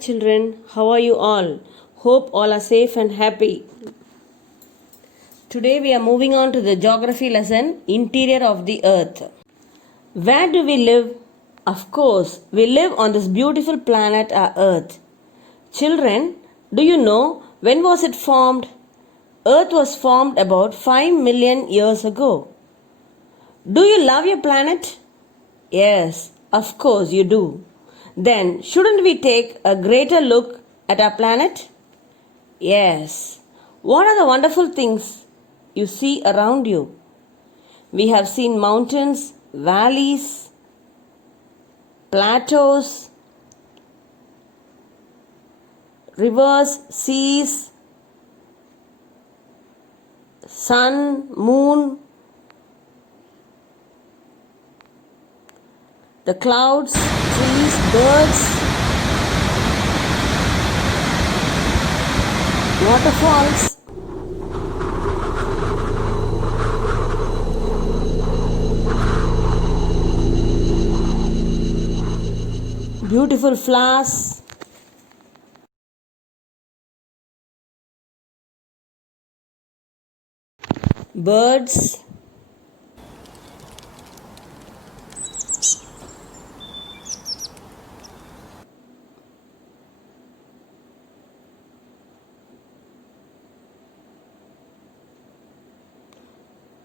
children, how are you all? Hope all are safe and happy. Today we are moving on to the geography lesson, Interior of the Earth. Where do we live? Of course, we live on this beautiful planet, our Earth. Children, do you know when was it formed? Earth was formed about 5 million years ago. Do you love your planet? Yes, of course you do. Then shouldn't we take a greater look at our planet? Yes. What are the wonderful things you see around you? We have seen mountains, valleys, plateaus, rivers, seas, sun, moon, the clouds, trees, birds, waterfalls. Beautiful flowers. Birds.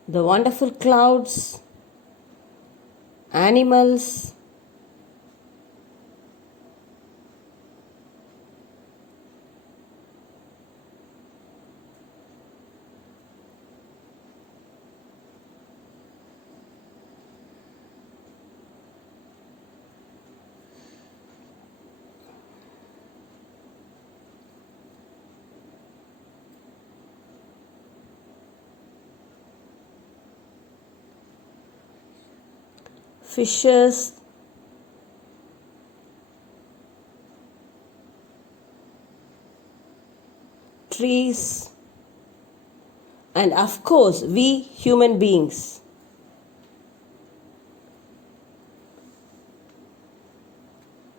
The wonderful clouds. Animals. Fishes, trees, and of course, we human beings.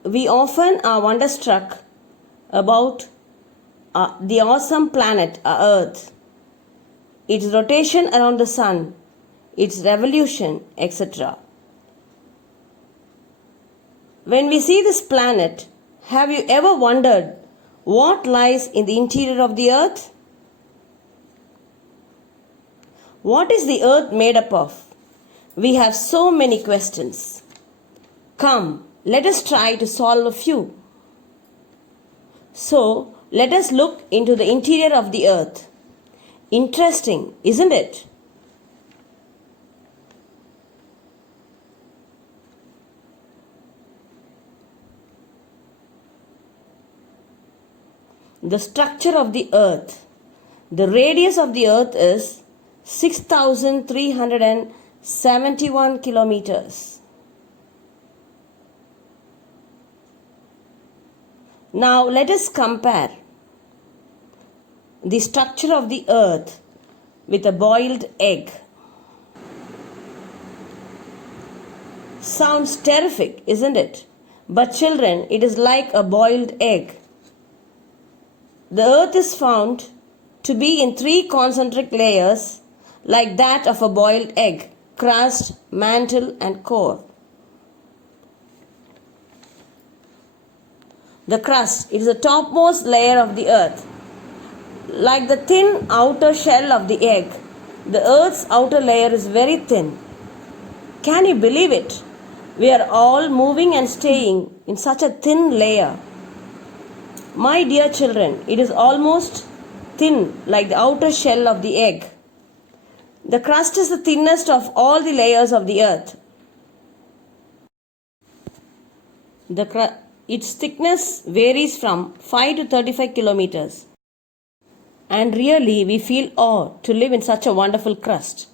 We often are wonderstruck about the awesome planet, our Earth, its rotation around the sun, its revolution, etc. When we see this planet, have you ever wondered what lies in the interior of the Earth? What is the Earth made up of? We have so many questions. Come, let us try to solve a few. So, let us look into the interior of the Earth. Interesting, isn't it? The structure of the Earth. The radius of the Earth is 6,371 kilometers. Now let us compare the structure of the Earth with a boiled egg. Sounds terrific, isn't it? But children, it is like a boiled egg. The Earth is found to be in 3 concentric layers like that of a boiled egg: crust, mantle, and core. The crust is the topmost layer of the Earth. Like the thin outer shell of the egg, the Earth's outer layer is very thin. Can you believe it? We are all moving and staying in such a thin layer. My dear children, it is almost thin like the outer shell of the egg. The crust is the thinnest of all the layers of the Earth. Its thickness varies from 5 to 35 kilometers. And really, we feel awe to live in such a wonderful crust.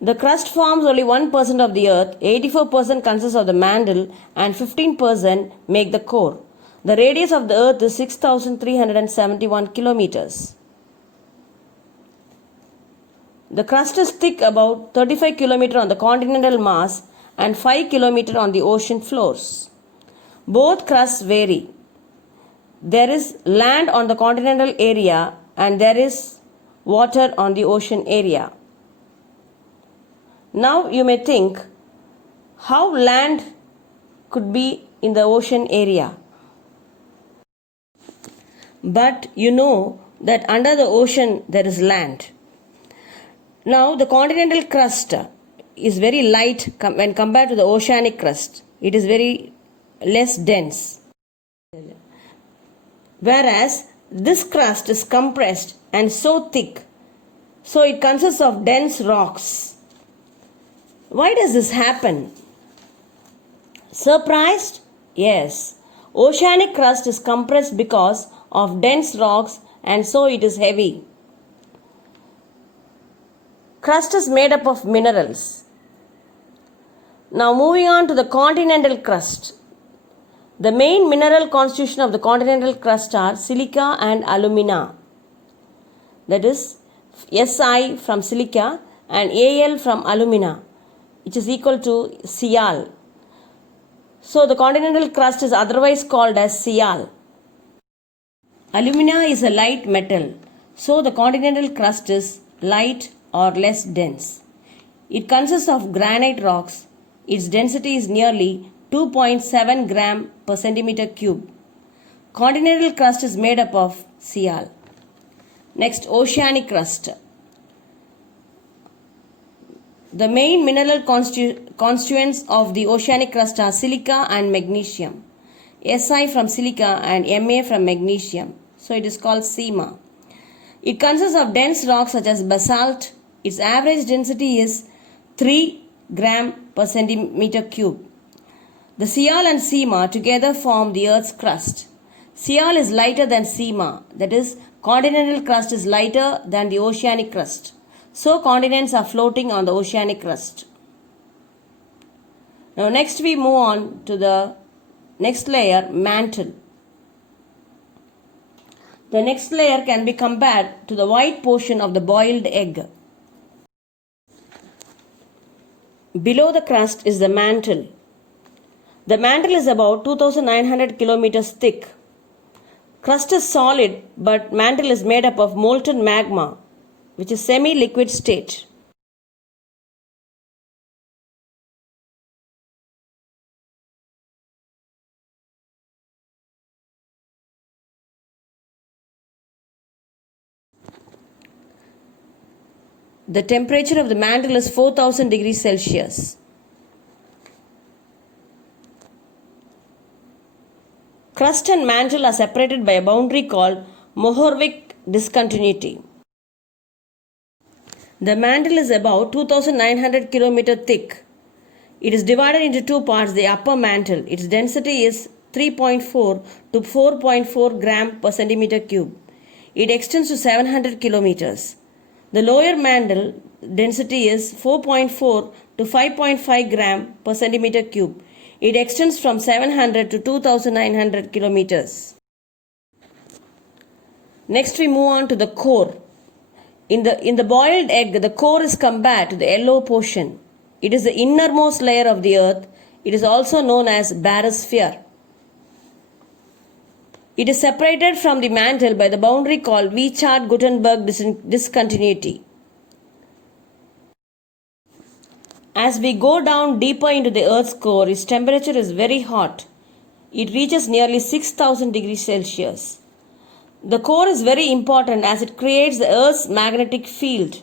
The crust forms only 1% of the Earth, 84% consists of the mantle, and 15% make the core. The radius of the Earth is 6,371 kilometers. The crust is thick, about 35 kilometers on the continental mass and 5 kilometers on the ocean floors. Both crusts vary. there is land on the continental area and there is water on the ocean area. Now you may think how land could be in the ocean area. But you know that under the ocean there is land. Now the continental crust is very light when compared to the oceanic crust. It is very less dense. Whereas this crust is compressed and so thick, so it consists of dense rocks. Why does this happen? Surprised? Yes. Oceanic crust is compressed because of dense rocks and so it is heavy. Crust is made up of minerals. Now moving on to the continental crust. The main mineral constitution of the continental crust are silica and alumina. That is Si from silica and Al from alumina, which is equal to Sial. So the continental crust is otherwise called as Sial. Alumina is a light metal, so the continental crust is light or less dense. It consists of granite rocks. Its density is nearly 2.7 gram per centimeter cube. Continental crust is made up of Sial. Next, oceanic crust. The main mineral constituents of the oceanic crust are silica and magnesium. Si from silica and Ma from magnesium. So it is called SEMA. It consists of dense rocks such as basalt. Its average density is 3 gram per centimeter cube. The Sial and SEMA together form the Earth's crust. Sial is lighter than SEMA, that is, continental crust is lighter than the oceanic crust. So continents are floating on the oceanic crust. Now next we move on to the next layer, mantle. The next layer can be compared to the white portion of the boiled egg. Below the crust is the mantle. The mantle is about 2,900 kilometers thick. Crust is solid, but mantle is made up of molten magma, which is semi-liquid state. The temperature of the mantle is 4000 degrees Celsius. Crust and mantle are separated by a boundary called Mohovik discontinuity. The mantle is about 2,900 km thick. It is divided into two parts. The upper mantle, its density is 3.4 to 4.4 gram per centimeter cube. It extends to 700 kilometers. The lower mantle density is 4.4 to 5.5 gram per centimeter cube. It extends from 700 to 2,900 kilometers. Next we move on to the core. In the boiled egg, the core is compared to the yellow portion. It is the innermost layer of the earth. It is also known as barosphere. It is separated from the mantle by the boundary called Weichart-Gutenberg discontinuity. As we go down deeper into the Earth's core, its temperature is very hot. It reaches nearly 6,000 degrees Celsius. The core is very important as it creates the Earth's magnetic field,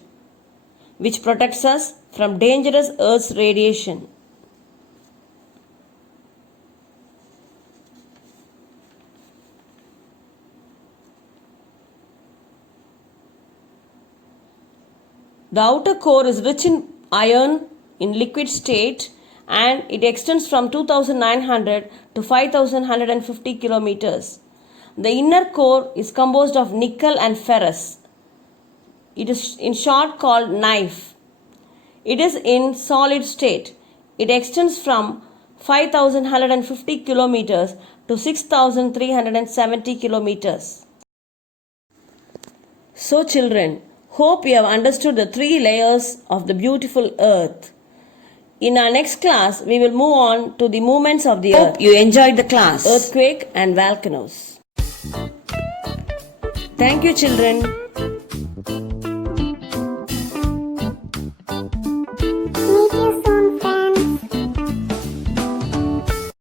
which protects us from dangerous Earth's radiation. The outer core is rich in iron in liquid state and it extends from 2,900 to 5,150 kilometers. The inner core is composed of nickel and ferrous. It is in short called knife. It is in solid state. It extends from 5,150 kilometers to 6,370 kilometers. So children, hope you have understood the three layers of the beautiful earth. In our next class, we will move on to the movements of the earth. Hope you enjoyed the class. Earthquake and volcanoes. Thank you, children.